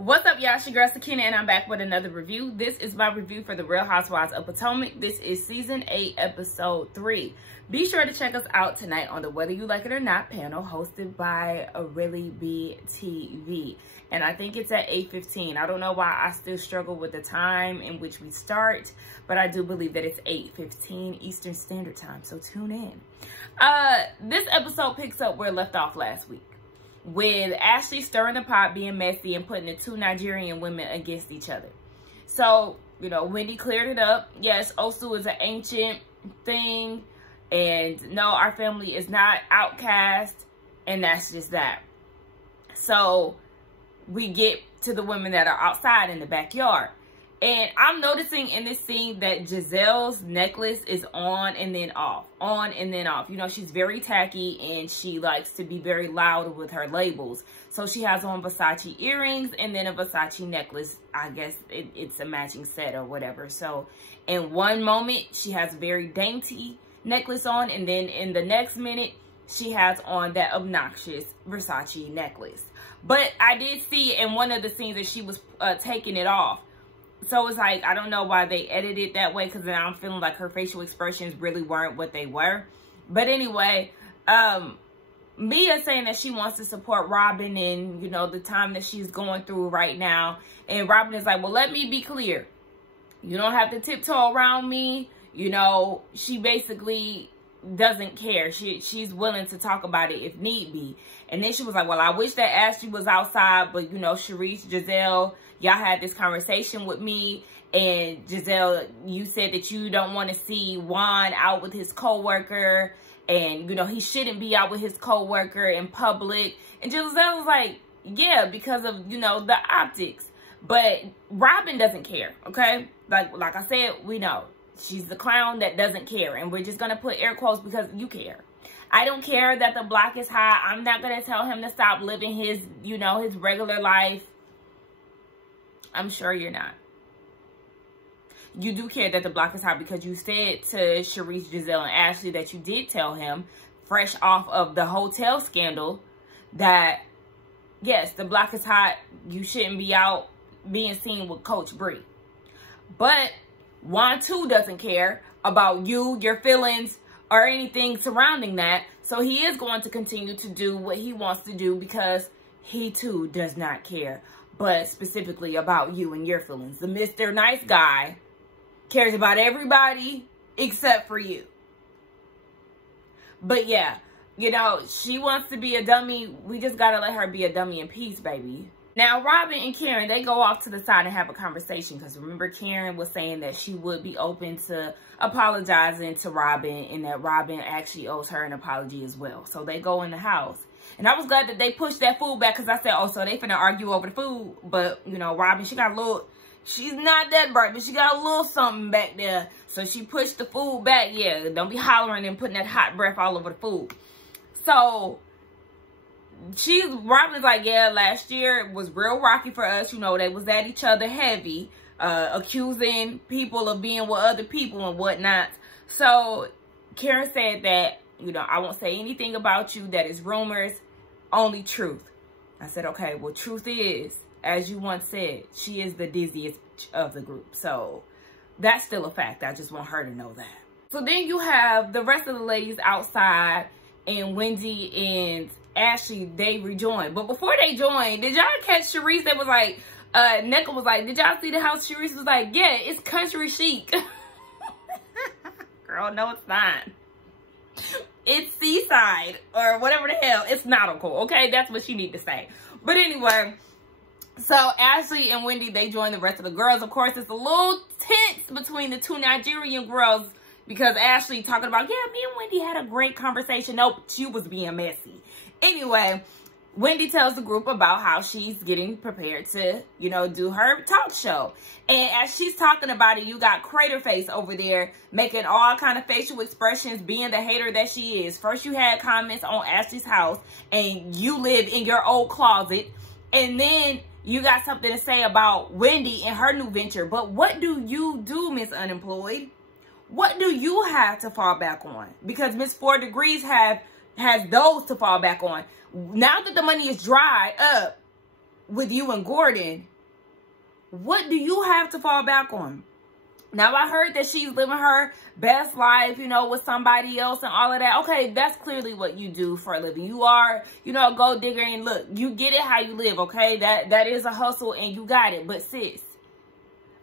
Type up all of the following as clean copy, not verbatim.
What's up, y'all? It's your girl Sakina, and I'm back with another review. This is my review for the Real Housewives of Potomac. This is season 8, episode 3. Be sure to check us out tonight on the Whether You Like It or Not panel, hosted by Really B TV. And I think it's at 8:15. I don't know why I still struggle with the time in which we start, but I do believe that it's 8:15 Eastern Standard Time, so tune in. This episode picks up where it left off last week, with Ashley stirring the pot, being messy, and putting the two Nigerian women against each other. So, you know, Wendy cleared it up. Yes, Osu is an ancient thing, and no, our family is not outcast, and that's just that. So we get to the women that are outside in the backyard. And I'm noticing in this scene that Giselle's necklace is on and then off, on and then off. You know, she's very tacky and she likes to be very loud with her labels. So she has on Versace earrings and then a Versace necklace. I guess it's a matching set or whatever. So in one moment, she has a very dainty necklace on, and then in the next minute, she has on that obnoxious Versace necklace. But I did see in one of the scenes that she was taking it off. So it's like, I don't know why they edited it that way, because now I'm feeling like her facial expressions really weren't what they were. But anyway, Mia saying that she wants to support Robin and, you know, the time that she's going through right now. And Robin is like, well, let me be clear. You don't have to tiptoe around me. You know, she basically doesn't care. She's willing to talk about it if need be. And then she was like, well, I wish that Ashley was outside, but, you know, Sharice, Giselle, y'all had this conversation with me, and Giselle, you said that you don't want to see Juan out with his coworker, and, you know, he shouldn't be out with his coworker in public. And Giselle was like, yeah, because of, you know, the optics. But Robin doesn't care, okay? Like I said, we know. She's the clown that doesn't care, and we're just going to put air quotes because you care. I don't care that the block is hot. I'm not going to tell him to stop living his, you know, his regular life. I'm sure you're not. You do care that the block is hot because you said to Sharice, Giselle, and Ashley that you did tell him, fresh off of the hotel scandal, that, yes, the block is hot. You shouldn't be out being seen with Coach Bree. But Juan, too, doesn't care about you, your feelings, or anything surrounding that. So he is going to continue to do what he wants to do because he, too, does not care. But specifically about you and your feelings. The Mr. Nice Guy cares about everybody except for you. But yeah, you know, she wants to be a dummy. We just got to let her be a dummy in peace, baby. Now, Robin and Karen, they go off to the side and have a conversation. Because remember, Karen was saying that she would be open to apologizing to Robin. And that Robin actually owes her an apology as well. So they go in the house. And I was glad that they pushed that food back, because I said, oh, so they finna argue over the food. But, you know, Robin, she got a little, she's not that bright, but she got a little something back there. So she pushed the food back. Yeah, don't be hollering and putting that hot breath all over the food. So Robin's like, yeah, last year it was real rocky for us. You know, they was at each other heavy, accusing people of being with other people and whatnot. So Karen said that, you know, I won't say anything about you that is rumors, only truth. I said, okay, well, truth is, as you once said, she is the dizziest of the group. So that's still a fact. I just want her to know that. So then you have the rest of the ladies outside, and Wendy and Ashley, they rejoined. But before they joined, did y'all catch Sharice that was like, Nickel was like, did y'all see the house? Sharice was like, yeah, it's country chic. Girl, no, it's not. It's seaside, or whatever the hell. It's nautical, okay? That's what you need to say. But anyway, so Ashley and Wendy, they join the rest of the girls. Of course, it's a little tense between the two Nigerian girls, because Ashley talking about, yeah, me and Wendy had a great conversation. Nope, she was being messy. Anyway, Wendy tells the group about how she's getting prepared to, you know, do her talk show. And as she's talking about it, you got Crater Face over there making all kind of facial expressions, being the hater that she is. First, you had comments on Ashley's house, and you live in your old closet. And then you got something to say about Wendy and her new venture. But what do you do, Miss Unemployed? What do you have to fall back on? Because Miss 4 Degrees has those to fall back on. Now that the money is dried up, with you and Gordon, what do you have to fall back on? Now, I heard that she's living her best life, you know, with somebody else and all of that. Okay, that's clearly what you do for a living. You are, you know, a gold digger, and look, you get it how you live, okay? That is a hustle and you got it. But sis,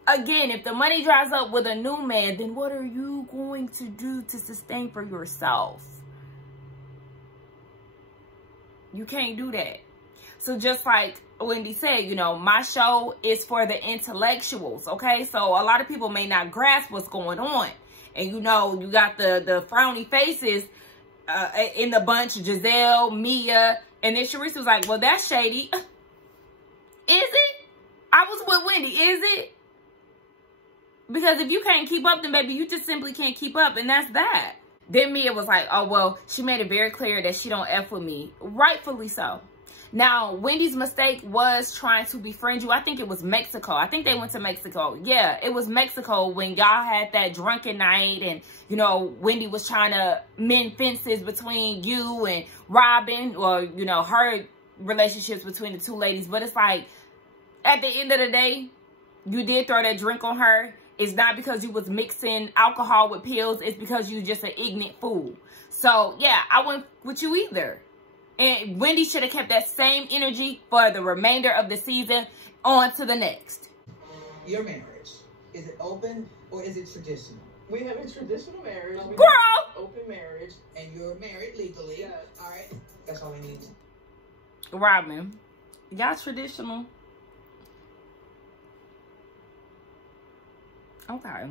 again, if the money dries up with a new man, then what are you going to do to sustain for yourself? You can't do that. So just like Wendy said, you know, my show is for the intellectuals, okay? So a lot of people may not grasp what's going on. And, you know, you got the frowny faces in the bunch, Giselle, Mia, and then Charisse was like, well, that's shady. Is it? I was with Wendy. Is it? Because if you can't keep up, then baby, you just simply can't keep up, and that's that. Then Mia was like, oh, well, she made it very clear that she don't F with me. Rightfully so. Now, Wendy's mistake was trying to befriend you. I think it was Mexico. I think they went to Mexico. Yeah, it was Mexico when y'all had that drunken night and, you know, Wendy was trying to mend fences between you and Robin, or, you know, her relationships between the two ladies. But it's like, at the end of the day, you did throw that drink on her. It's not because you was mixing alcohol with pills. It's because you just an ignorant fool. So, yeah, I wouldn't with you either. And Wendy should have kept that same energy for the remainder of the season on to the next. Your marriage, is it open or is it traditional? We have a traditional marriage. Girl! Open marriage. And you're married legally. Yes. All right. That's all we need. Robin, y'all traditional? Okay.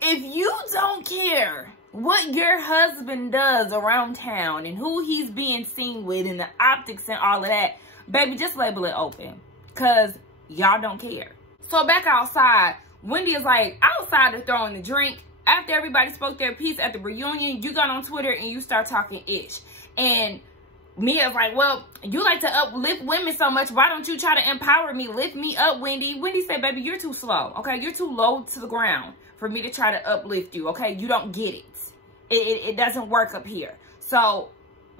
If you don't care what your husband does around town and who he's being seen with and the optics and all of that, baby, just label it open. Because y'all don't care. So back outside, Wendy is like, outside of throwing the drink, after everybody spoke their piece at the reunion, you got on Twitter and you start talking ish. And Mia's like, well, you like to uplift women so much. Why don't you try to empower me? Lift me up, Wendy. Wendy said, baby, you're too slow. Okay, you're too low to the ground for me to try to uplift you. Okay, you don't get it. It doesn't work up here. So,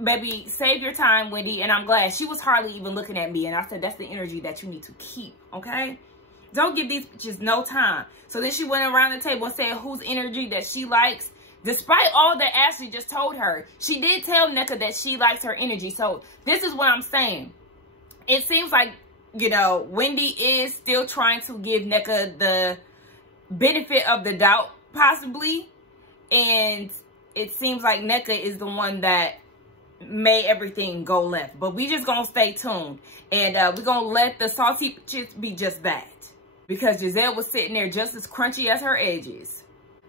baby, save your time, Wendy. And I'm glad. She was hardly even looking at me. And I said, that's the energy that you need to keep. Okay? Don't give these bitches no time. So then she went around the table and said whose energy that she likes. Despite all that Ashley just told her, she did tell Nneka that she likes her energy. So this is what I'm saying. It seems like, you know, Wendy is still trying to give Nneka the benefit of the doubt, possibly. And it seems like Nneka is the one that made everything go left. But we just gonna stay tuned. And we're gonna let the salty chips be just that. Because Giselle was sitting there just as crunchy as her edges.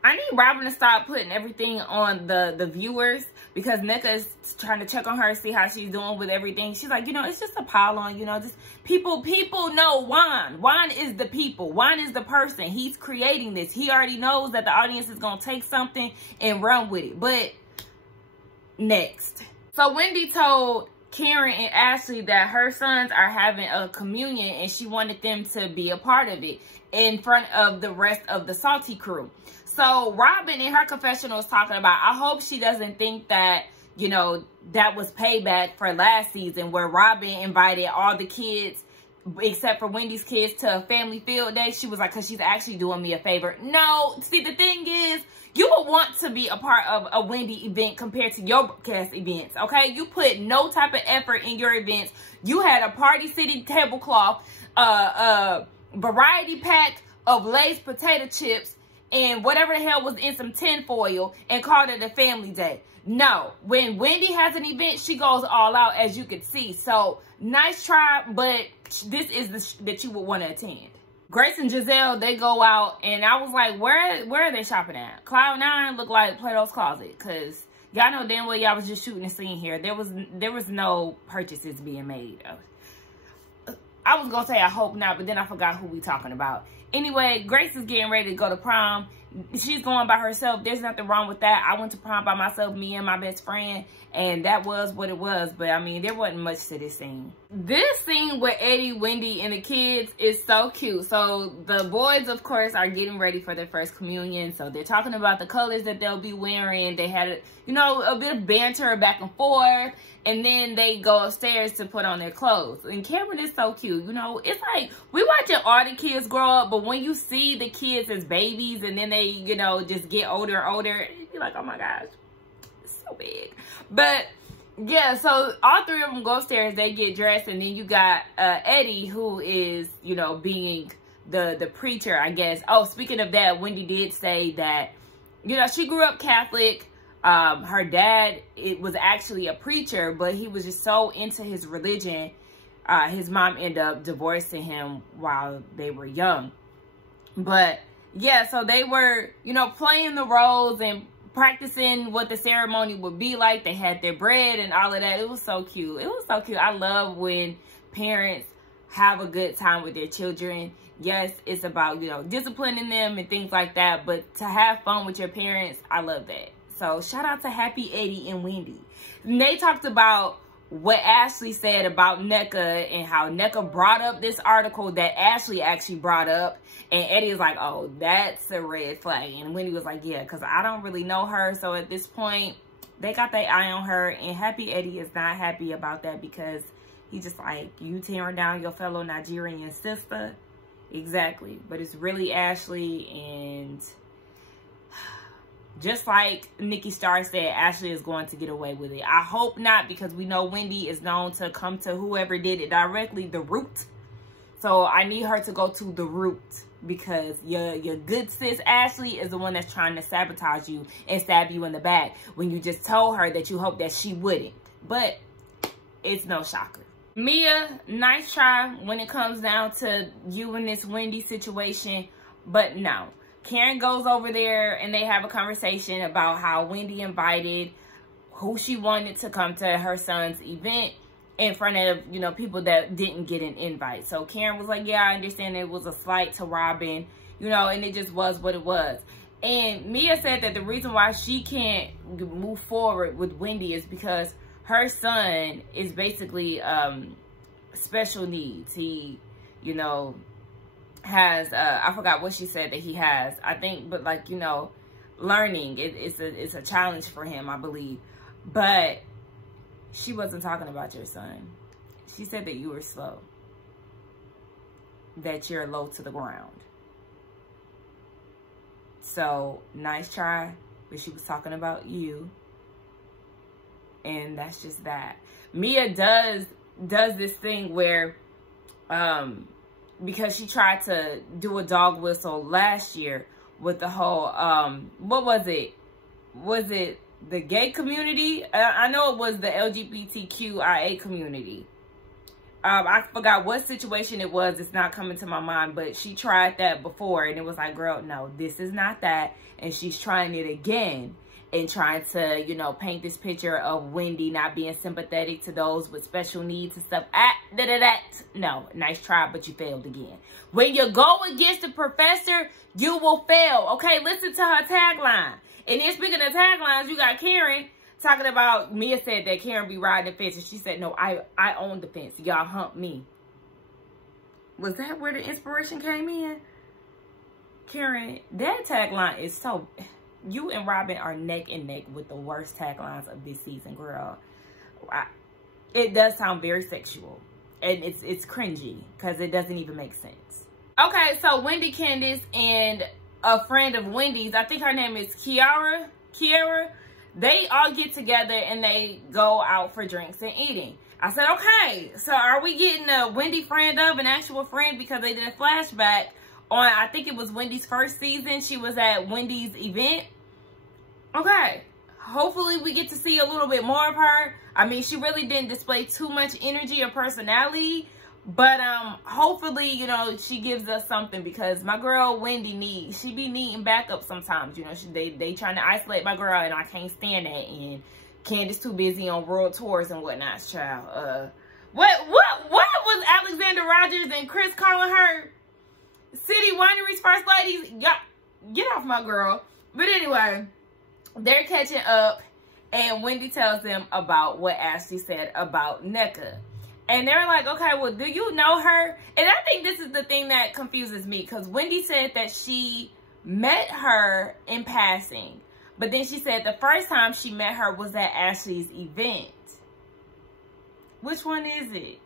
I need Robin to stop putting everything on the viewers, because Nneka is trying to check on her, see how she's doing with everything. She's like, you know, it's just a pile on, you know, just people know Juan. Juan is the people. Juan is the person. He's creating this. He already knows that the audience is going to take something and run with it. But next. So Wendy told Karen and Ashley that her sons are having a communion and she wanted them to be a part of it in front of the rest of the Salty crew. So Robin in her confessional was talking about, I hope she doesn't think that, you know, that was payback for last season where Robin invited all the kids except for Wendy's kids to a family field day. She was like, because she's actually doing me a favor. No, see, the thing is, you would want to be a part of a Wendy event compared to your cast events, okay? You put no type of effort in your events. You had a Party City tablecloth, variety pack of Lay's potato chips, and whatever the hell was in some tin foil, and called it a family day. No, when Wendy has an event, she goes all out, as you could see. So, nice try, but this is the that you would want to attend. Grace and Giselle, they go out, and I was like, where are they shopping at? Cloud9 looked like Plato's Closet, because y'all know damn well y'all was just shooting a scene here. There was no purchases being made. I was going to say I hope not, but then I forgot who we talking about. Anyway, Grace is getting ready to go to prom. she's going by herself. There's nothing wrong with that. I went to prom by myself, me and my best friend, and that was what it was. But I mean, there wasn't much to this scene. This scene with Eddie, Wendy, and the kids is so cute. So the boys, of course, are getting ready for their first communion. So they're talking about the colors that they'll be wearing. They had, you know, a bit of banter back and forth. And then they go upstairs to put on their clothes. And Cameron is so cute. You know, it's like, we watching all the kids grow up, but when you see the kids as babies and then they, you know, just get older and older, you're like, oh my gosh, it's so big. But yeah, so all three of them go upstairs, they get dressed, and then you got Eddie, who is, you know, being the preacher, I guess. Oh, speaking of that, Wendy did say that, you know, she grew up Catholic. Her dad, it was actually a preacher, but he was just so into his religion. His mom ended up divorcing him while they were young. But yeah, so they were, you know, playing the roles and practicing what the ceremony would be like. They had their bread and all of that. It was so cute. It was so cute. I love when parents have a good time with their children. Yes, it's about, you know, disciplining them and things like that, but to have fun with your parents, I love that. So shout out to Happy Eddie and Wendy. And they talked about what Ashley said about NECA and how NECA brought up this article that Ashley actually brought up. And Eddie was like, oh, that's a red flag. And Wendy was like, yeah, because I don't really know her. So at this point, they got their eye on her. And Happy Eddie is not happy about that because he's just like, you tearing down your fellow Nigerian sister? Exactly. But it's really Ashley, and just like Nikki Starr said, Ashley is going to get away with it. I hope not, because we know Wendy is known to come to whoever did it directly, the root. So I need her to go to the root, because your good sis Ashley is the one that's trying to sabotage you and stab you in the back when you just told her that you hope that she wouldn't. But it's no shocker. Mia, nice try when it comes down to you and this Wendy situation, but no. Karen goes over there and they have a conversation about how Wendy invited who she wanted to come to her son's event in front of, you know, people that didn't get an invite. So Karen was like, yeah, I understand it was a slight to Robin, you know, and it just was what it was. And Mia said that the reason why she can't move forward with Wendy is because her son is basically special needs. He, you know, has I forgot what she said that he has, I think, but like, you know, learning it's a challenge for him, I believe. But she wasn't talking about your son. She said that you were slow, that you're low to the ground. So nice try, but she was talking about you, and that's just that. Mia does this thing where because she tried to do a dog whistle last year with the whole, what was it? Was it the gay community? I know it was the LGBTQIA community. I forgot what situation it was. It's not coming to my mind, but she tried that before and it was like, girl, no, this is not that. And she's trying it again and trying to, you know, paint this picture of Wendy not being sympathetic to those with special needs and stuff. No, nice try, but you failed again. When you go against the professor, you will fail. Okay, listen to her tagline. And then speaking of taglines, you got Karen talking about, Mia said that Karen be riding the fence. And she said, no, I own the fence. Y'all hump me. Was that where the inspiration came in? Karen, that tagline is so... You and Robin are neck and neck with the worst taglines of this season, girl. It does sound very sexual. And it's cringy because it doesn't even make sense. Okay, so Wendy Candace and a friend of Wendy's, I think her name is Kiara, they all get together and they go out for drinks and eating. I said, okay, so are we getting a Wendy friend of an actual friend, because they did a flashback on, I think it was Wendy's first season. She was at Wendy's event. Okay, hopefully we get to see a little bit more of her. I mean, she really didn't display too much energy or personality, but hopefully, you know, she gives us something, because my girl Wendy she be needing backup sometimes. You know, they trying to isolate my girl, and I can't stand that. And Candace too busy on world tours and whatnot, child. What was Alexander Rogers and Chris calling her? City Winery's first ladies? get off my girl. But anyway, they're catching up, and Wendy tells them about what Ashley said about NECA. And they're like, okay, well, do you know her? And I think this is the thing that confuses me, because Wendy said that she met her in passing. But then she said the first time she met her was at Ashley's event. Which one is it?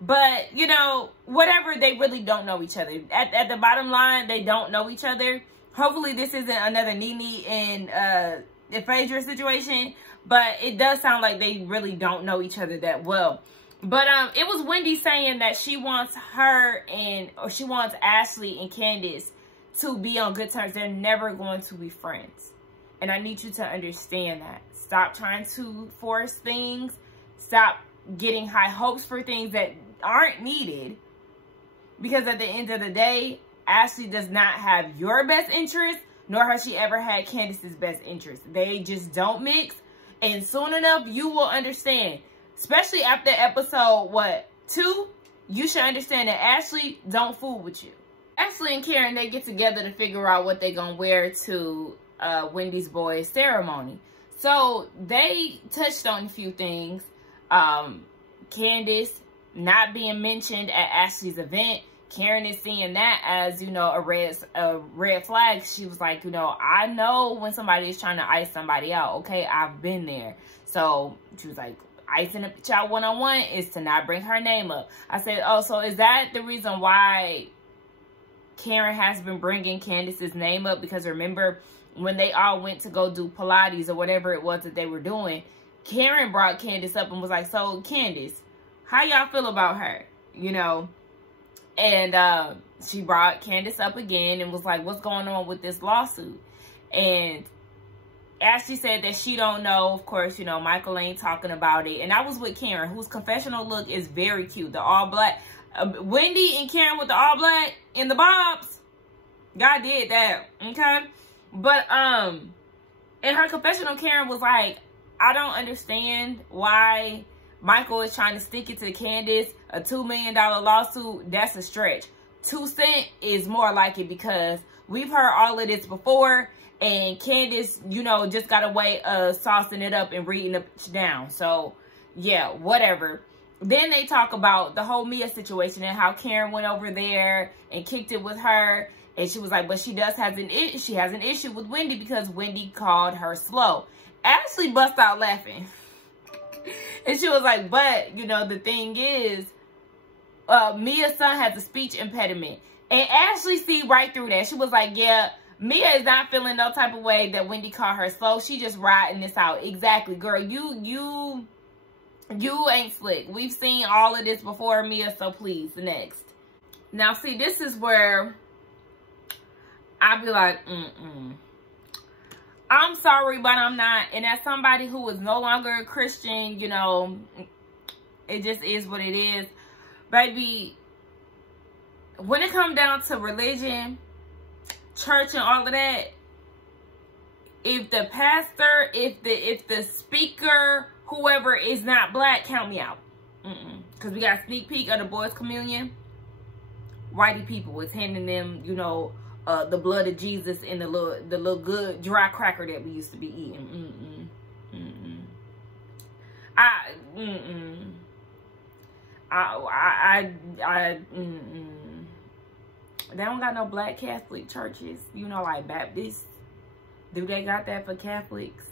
But, you know, whatever, they really don't know each other. At the bottom line, they don't know each other. Hopefully this isn't another Nene and Phaedra situation. But it does sound like they really don't know each other that well. But it was Wendy saying that she wants she wants Ashley and Candace to be on good terms. They're never going to be friends. And I need you to understand that. Stop trying to force things. Stop getting high hopes for things that aren't needed. Because at the end of the day, Ashley does not have your best interest, nor has she ever had Candace's best interest. They just don't mix. And soon enough, you will understand. Especially after episode, 2? You should understand that Ashley don't fool with you. Ashley and Karen, they get together to figure out what they're going to wear to Wendy's boys' ceremony. So they touched on a few things. Candace not being mentioned at Ashley's event. Karen is seeing that as, you know, a red flag. She was like, you know, I know when somebody is trying to ice somebody out. Okay, I've been there. So she was like, icing a child one-on-one is to not bring her name up. I said, oh, so is that the reason why Karen has been bringing Candace's name up? Because remember, when they all went to go do Pilates or whatever it was that they were doing, Karen brought Candace up and was like, so Candace, how y'all feel about her? You know? And she brought Candace up again and was like, what's going on with this lawsuit? And Ashley said that she don't know. Of course, you know, Michael ain't talking about it. And I was with Karen, whose confessional look is very cute. The all black. Wendy and Karen with the all black and the bobs. God did that. Okay? But, in her confessional, Karen was like, I don't understand why Michael is trying to stick it to Candace. A $2 million lawsuit, that's a stretch. 2 cents is more like it, because we've heard all of this before. And Candace, you know, just got a way of saucing it up and reading it down. So, yeah, whatever. Then they talk about the whole Mia situation and how Karen went over there and kicked it with her. And she was like, but she has an issue with Wendy because Wendy called her slow. Ashley bust out laughing. And she was like, but, you know, the thing is, Mia's son has a speech impediment. And Ashley see right through that. She was like, yeah, Mia is not feeling no type of way that Wendy called her slow. She just riding this out. Exactly, girl. You ain't slick. We've seen all of this before, Mia, so please, next. Now, see, this is where I'd be like, I'm sorry, but I'm not. And as somebody who is no longer a Christian, you know, it just is what it is. Baby, when it comes down to religion, church and all of that, if the pastor, if the speaker, whoever is not black, count me out. Because we got a sneak peek of the boys' communion. Whitey people was handing them, you know, the blood of Jesus and the little good dry cracker that we used to be eating. They don't got no black Catholic churches, you know, like Baptists. Do they got that for Catholics?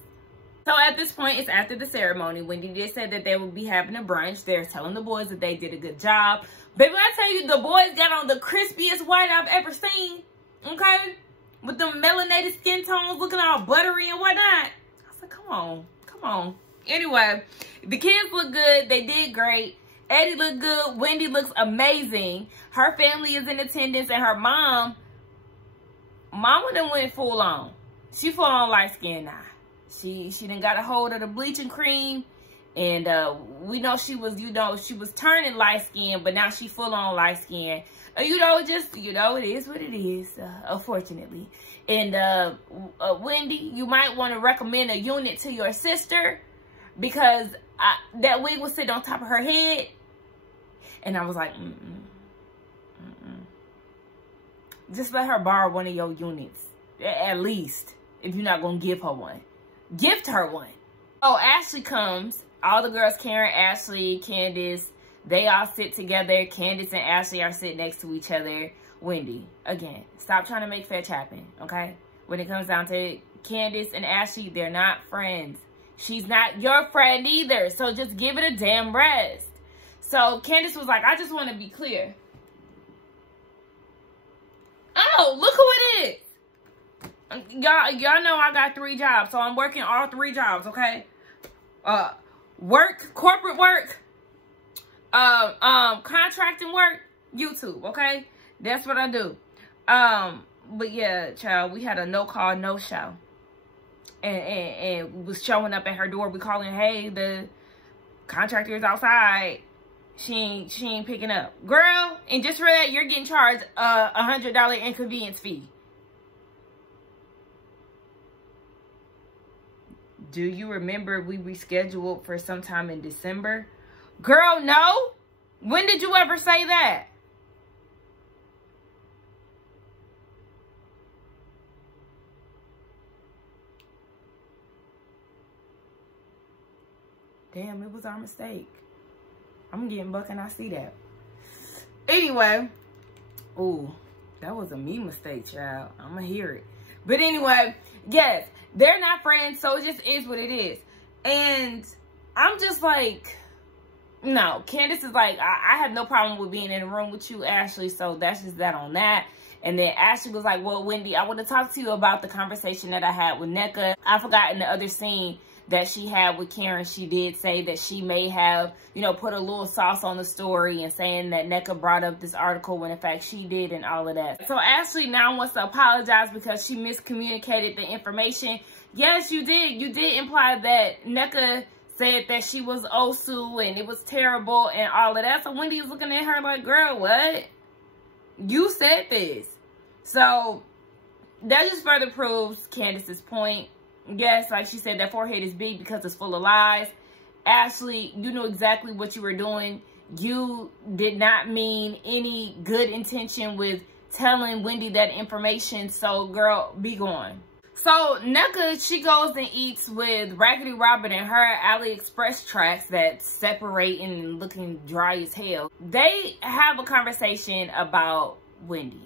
So at this point, it's after the ceremony. Wendy did say that they would be having a brunch. They're telling the boys that they did a good job. Baby, I tell you, the boys got on the crispiest white I've ever seen. Okay? With them melanated skin tones looking all buttery and whatnot. I was like, come on. Come on. Anyway, the kids look good. They did great. Eddie looked good. Wendy looks amazing. Her family is in attendance, and her mama done went full on. She full on light skin now. She done got a hold of the bleaching cream, and we know she was, you know, she was turning light skin, but now she full on light skin. You know, just, you know, it is what it is, unfortunately. And Wendy, you might want to recommend a unit to your sister, because that wig was sitting on top of her head. And I was like, Just let her borrow one of your units. At least, if you're not going to give her one. Gift her one. Oh, Ashley comes. All the girls, Karen, Ashley, Candace, they all sit together. Candace and Ashley are sitting next to each other. Wendy, again, stop trying to make fetch happen, okay? When it comes down to Candace and Ashley, they're not friends. She's not your friend either, so just give it a damn rest. So Candace was like, I just want to be clear. Oh, look who it is. Y'all know I got 3 jobs, so I'm working all 3 jobs, okay? Corporate work, contracting work, YouTube, okay? That's what I do. But yeah, child, we had a no call, no show. And was showing up at her door. We calling, hey, the contractor is outside. She ain't picking up. Girl, and just for that, you're getting charged a $100 inconvenience fee. Do you remember we rescheduled for sometime in December? Girl, no. When did you ever say that? Damn, it was our mistake. I'm getting buck and I see that. Anyway. Ooh, that was a me mistake, child. I'm going to hear it. But anyway, yes, they're not friends, so it just is what it is. And I'm just like, no. Candace is like, I have no problem with being in a room with you, Ashley, so that's just that on that. And then Ashley was like, well, Wendy, I want to talk to you about the conversation that I had with NECA. I forgot in the other scene that she had with Karen, she did say that she may have, you know, put a little sauce on the story and saying that NECA brought up this article when in fact she did and all of that. So Ashley now wants to apologize because she miscommunicated the information. Yes, you did. You did imply that NECA said that she was Osu and it was terrible and all of that. So Wendy is looking at her like, girl, what? You said this. So that just further proves Candace's point. Yes, like she said, that forehead is big because it's full of lies. Ashley, you knew exactly what you were doing. You did not mean any good intention with telling Wendy that information. So, girl, be gone. So, NECA, she goes and eats with Raggedy Robin and her AliExpress tracks that separate and looking dry as hell. They have a conversation about Wendy.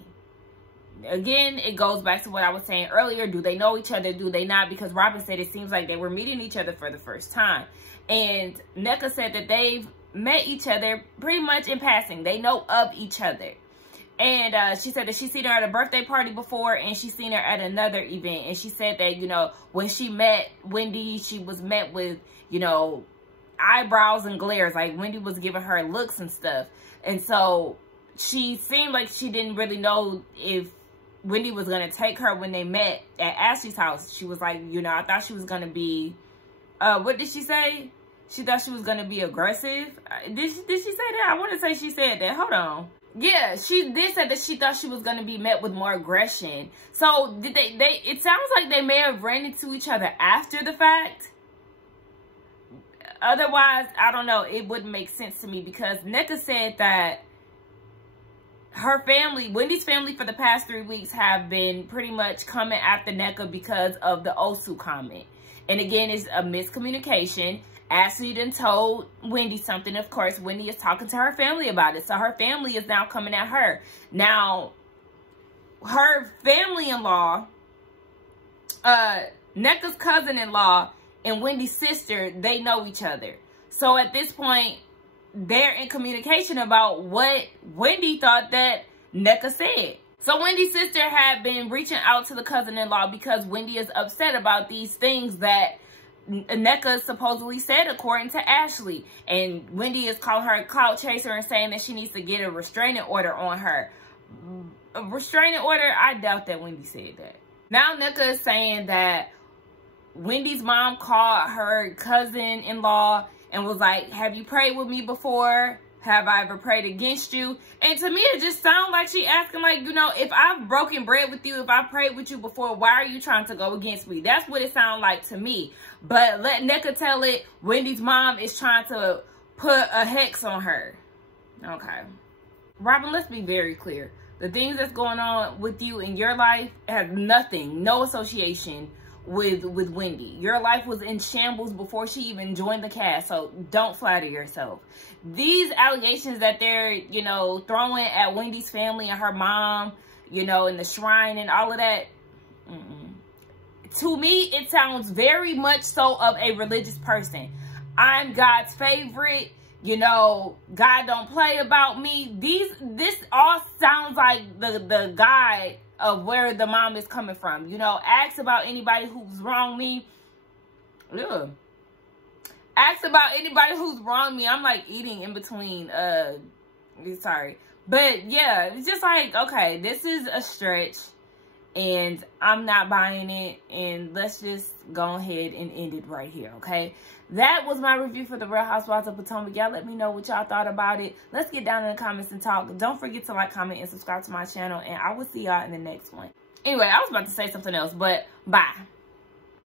Again, it goes back to what I was saying earlier. Do they know each other? Do they not? Because Robin said it seems like they were meeting each other for the first time. And NECA said that they've met each other pretty much in passing. They know of each other. And she said that she's seen her at a birthday party before and she's seen her at another event. And she said that, you know, when she met Wendy, she was met with, you know, eyebrows and glares. Like Wendy was giving her looks and stuff. And so she seemed like she didn't really know if Wendy was going to take her when they met at Ashley's house. She was like, you know, I thought she was going to be, what did she say? She thought she was going to be aggressive. Did she say that? I want to say she said that. Hold on. Yeah, she did say that she thought she was going to be met with more aggression. So did it sounds like they may have ran into each other after the fact. Otherwise, I don't know. It wouldn't make sense to me because NECA said that her family, Wendy's family, for the past 3 weeks have been pretty much coming after NECA because of the Osu comment. And again, it's a miscommunication. Ashley done told Wendy something. Of course, Wendy is talking to her family about it. So her family is now coming at her. Now, her family-in-law, NECA's cousin-in-law and Wendy's sister, they know each other. So at this point, they're in communication about what Wendy thought that NECA said. So Wendy's sister had been reaching out to the cousin-in-law because Wendy is upset about these things that NECA supposedly said according to Ashley. And Wendy is calling her a clout chaser and saying that she needs to get a restraining order on her. A restraining order? I doubt that Wendy said that. Now NECA is saying that Wendy's mom called her cousin-in-law and was like, have you prayed with me before? Have I ever prayed against you? And to me, it just sounds like she asking, like, you know, if I've broken bread with you, if I prayed with you before, why are you trying to go against me? That's what it sounds like to me. But let NECA tell it, Wendy's mom is trying to put a hex on her. Okay. Robin, let's be very clear. The things that's going on with you in your life have nothing, no association with Wendy. Your life was in shambles before she even joined the cast, so don't flatter yourself. These allegations that they're, you know, throwing at Wendy's family and her mom, you know, in the shrine and all of that, to me, it sounds very much so of a religious person. I'm God's favorite. You know, God don't play about me. This all sounds like the guy of where the mom is coming from. You know, ask about anybody who's wronged me. Ugh. Ask about anybody who's wronged me. I'm like eating in between. Sorry. But yeah, it's just like, okay, this is a stretch. And I'm not buying it. And let's just go ahead and end it right here, okay? That was my review for the Real Housewives of Potomac. Y'all let me know what y'all thought about it. Let's get down in the comments and talk. Don't forget to like, comment, and subscribe to my channel. And I will see y'all in the next one. Anyway, I was about to say something else, but bye.